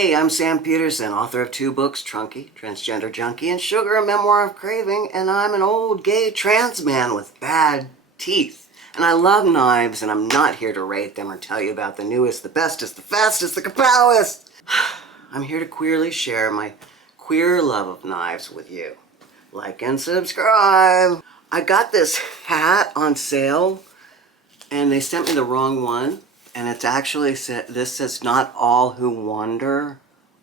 Hey, I'm Sam Peterson, author of 2 books, Trunky, Transgender Junkie, and Sugar, a Memoir of Craving, and I'm an old gay trans man with bad teeth. And I love knives, and I'm not here to rate them or tell you about the newest, the bestest, the fastest, the kapowest. I'm here to queerly share my queer love of knives with you. Like and subscribe. I got this hat on sale, and they sent me the wrong one. And it's actually, this says, not all who wander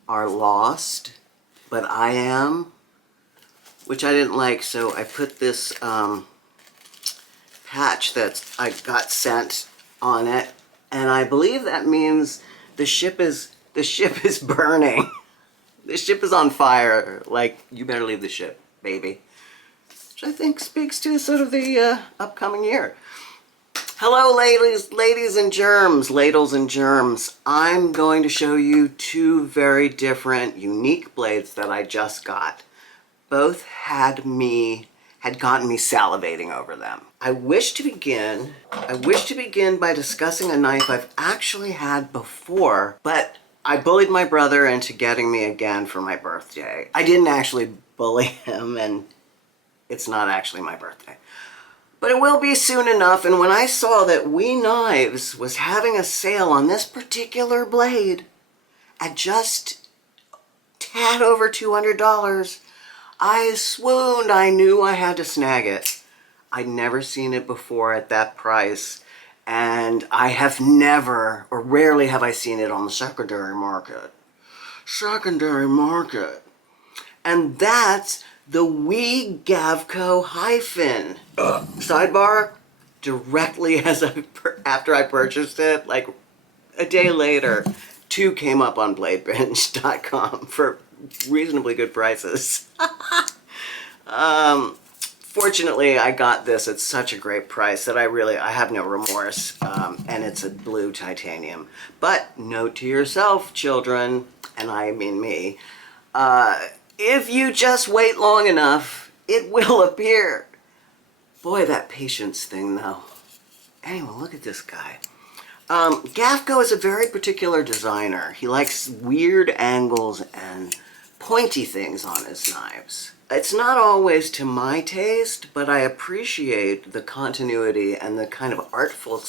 are lost, but I am, which I didn't like, so I put this patch that I got sent on it, and I believe that means the ship is burning. The ship is on fire, like, you better leave the ship, baby. Which I think speaks to sort of the upcoming year. Hello ladies and germs, ladles and germs. I'm going to show you 2 very different, unique blades that I just got. Both had gotten me salivating over them. I wish to begin by discussing a knife I've actually had before, but I bullied my brother into getting me again for my birthday. I didn't actually bully him, and it's not actually my birthday. But it will be soon enough, and when I saw that We Knives was having a sale on this particular blade at just tad over $200, I swooned. I knew I had to snag it. I'd never seen it before at that price, and I have never, or rarely have I seen it on the secondary market. And that's the We Gavco hyphen. Sidebar, directly after I purchased it, like a day later, 2 came up on BladeBinge.com for reasonably good prices. Fortunately, I got this at such a great price that I have no remorse, and it's a blue titanium. But note to yourself, children, and I mean me, if you just wait long enough, it will appear. Boy, that patience thing, though. Anyway, look at this guy. Gavco is a very particular designer. He likes weird angles and pointy things on his knives. It's not always to my taste, but I appreciate the continuity and the kind of artfully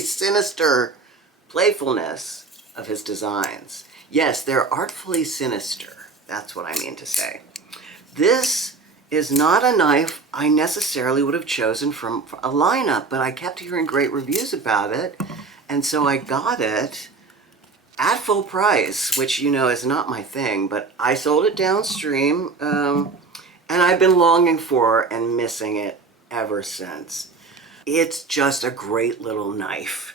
sinister playfulness of his designs. Yes, they're artfully sinister. That's what I mean to say. This is not a knife I necessarily would have chosen from a lineup, but I kept hearing great reviews about it, and so I got it at full price, which, you know, is not my thing, but I sold it downstream, and I've been longing for and missing it ever since. It's just a great little knife.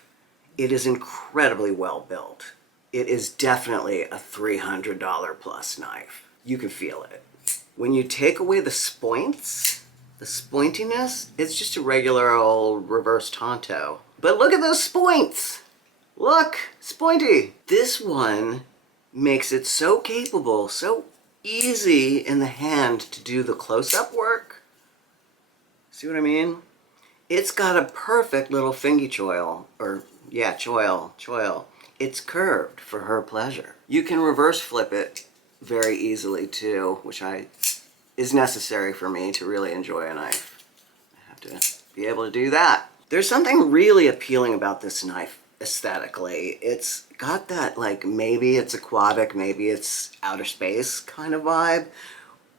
It is incredibly well built. It is definitely a $300 plus knife. You can feel it. When you take away the spoints, the spointiness, it's just a regular old reverse Tonto. But look at those spoints! Look, spointy! This one makes it so capable, so easy in the hand to do the close-up work. See what I mean? It's got a perfect little fingy choil, or yeah, choil. It's curved for her pleasure. You can reverse flip it very easily too, which is necessary for me to really enjoy a knife. I have to be able to do that. There's something really appealing about this knife aesthetically. It's got that, like, maybe it's aquatic, maybe it's outer space kind of vibe,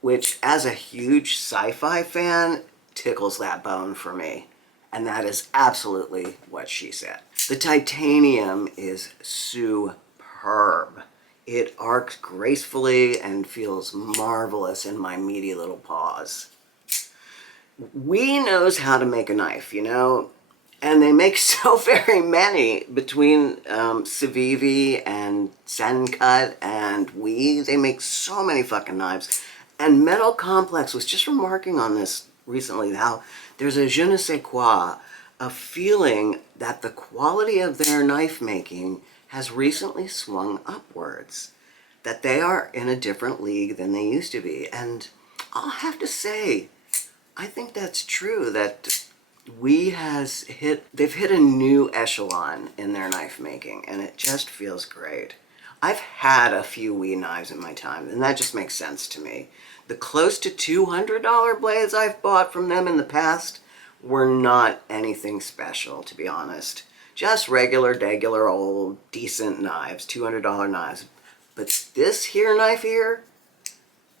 which as a huge sci-fi fan tickles that bone for me. And that is absolutely what she said. The titanium is superb. It arcs gracefully and feels marvelous in my meaty little paws. We knows how to make a knife, you know, and they make so very many between Civivi and Sencut and We. They make so many fucking knives. And Metal Complex was just remarking on this recently, how there's a je ne sais quoi, a feeling that the quality of their knife making has recently swung upwards, that they are in a different league than they used to be. And I'll have to say, I think that's true, that they've hit a new echelon in their knife making, and it just feels great. I've had a few wee knives in my time, and that just makes sense to me. The close to $200 blades I've bought from them in the past were not anything special, to be honest. Just regular old decent knives, $200 knives. But this here knife here,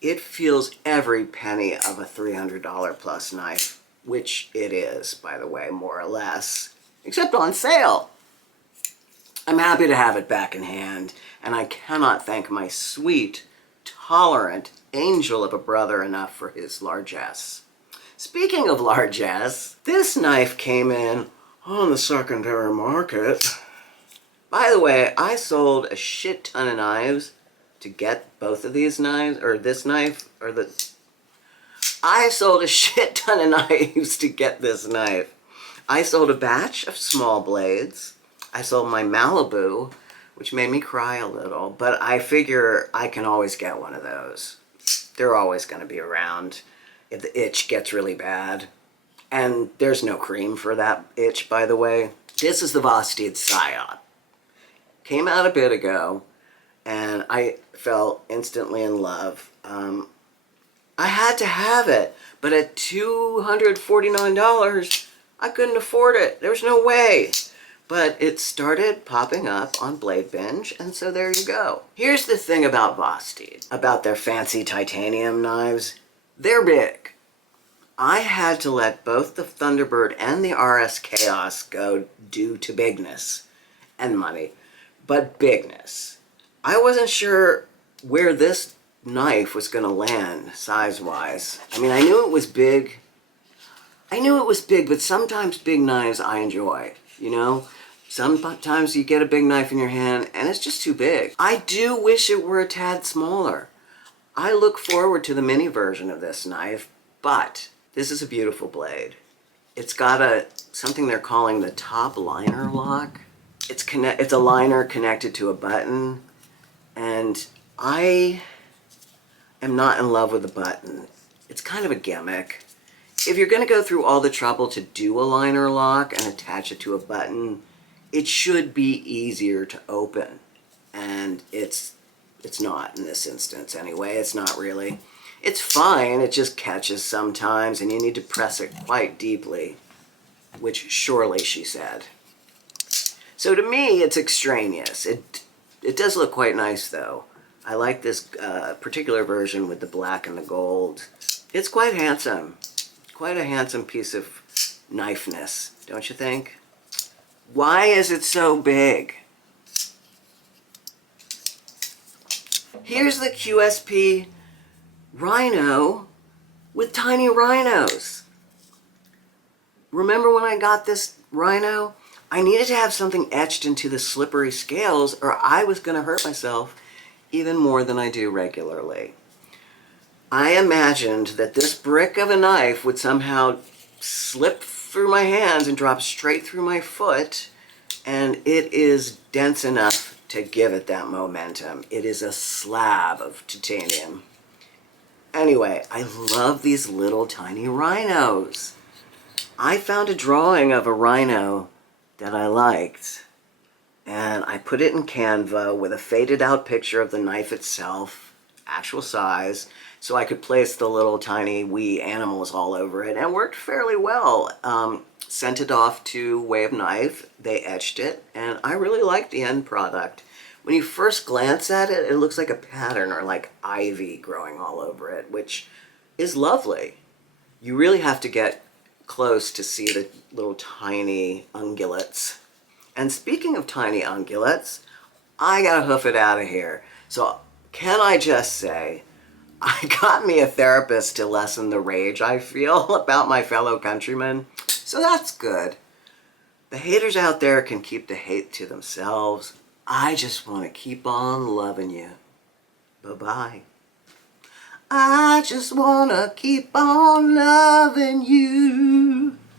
it feels every penny of a $300 plus knife, which it is, by the way, more or less, except on sale. I'm happy to have it back in hand, and I cannot thank my sweet, tolerant angel of a brother enough for his largesse. Speaking of largesse, this knife came in on the secondary market. By the way, I sold a shit ton of knives to get both of these knives, or this knife, or the... I sold a shit ton of knives to get this knife. I sold a batch of small blades. I sold my Malibu, which made me cry a little, but I figure I can always get one of those. They're always going to be around if the itch gets really bad. And there's no cream for that itch, by the way. This is the Vosteed Psyop. Came out a bit ago, and I fell instantly in love. I had to have it, but at $249, I couldn't afford it. There was no way. But it started popping up on Blade Binge, and so there you go. Here's the thing about Vosteed, about their fancy titanium knives. They're big. I had to let both the Thunderbird and the RS Chaos go due to bigness and money, but bigness. I wasn't sure where this knife was going to land size-wise. I mean, I knew it was big. But sometimes big knives I enjoy, you know? Sometimes you get a big knife in your hand and it's just too big. I do wish it were a tad smaller. I look forward to the mini version of this knife, but this is a beautiful blade. It's got something they're calling the top liner lock. It's a liner connected to a button, and I am not in love with the button. It's kind of a gimmick. If you're going to go through all the trouble to do a liner lock and attach it to a button, it should be easier to open, and it's not in this instance anyway. It's not really. It's fine, it just catches sometimes, and you need to press it quite deeply, which surely she said. So to me, it's extraneous. It does look quite nice, though. I like this particular version with the black and the gold. It's quite handsome. Quite a handsome piece of knifeness, don't you think? Why is it so big? Here's the QSP Rhino with tiny rhinos. Remember when I got this Rhino? I needed to have something etched into the slippery scales or I was going to hurt myself even more than I do regularly. I imagined that this brick of a knife would somehow slip through my hands and drop straight through my foot, and it is dense enough to give it that momentum. It is a slab of titanium. Anyway, I love these little tiny rhinos. I found a drawing of a rhino that I liked, and I put it in Canva with a faded out picture of the knife itself, actual size, so I could place the little tiny wee animals all over it, and it worked fairly well. Sent it off to Way of Knife, they etched it, and I really liked the end product. When you first glance at it, it looks like a pattern or like ivy growing all over it, which is lovely. You really have to get close to see the little tiny ungulates. And speaking of tiny ungulates, I gotta hoof it out of here. So can I just say, I got me a therapist to lessen the rage I feel about my fellow countrymen. So that's good. The haters out there can keep the hate to themselves. I just want to keep on loving you. Bye-bye. I just want to keep on loving you.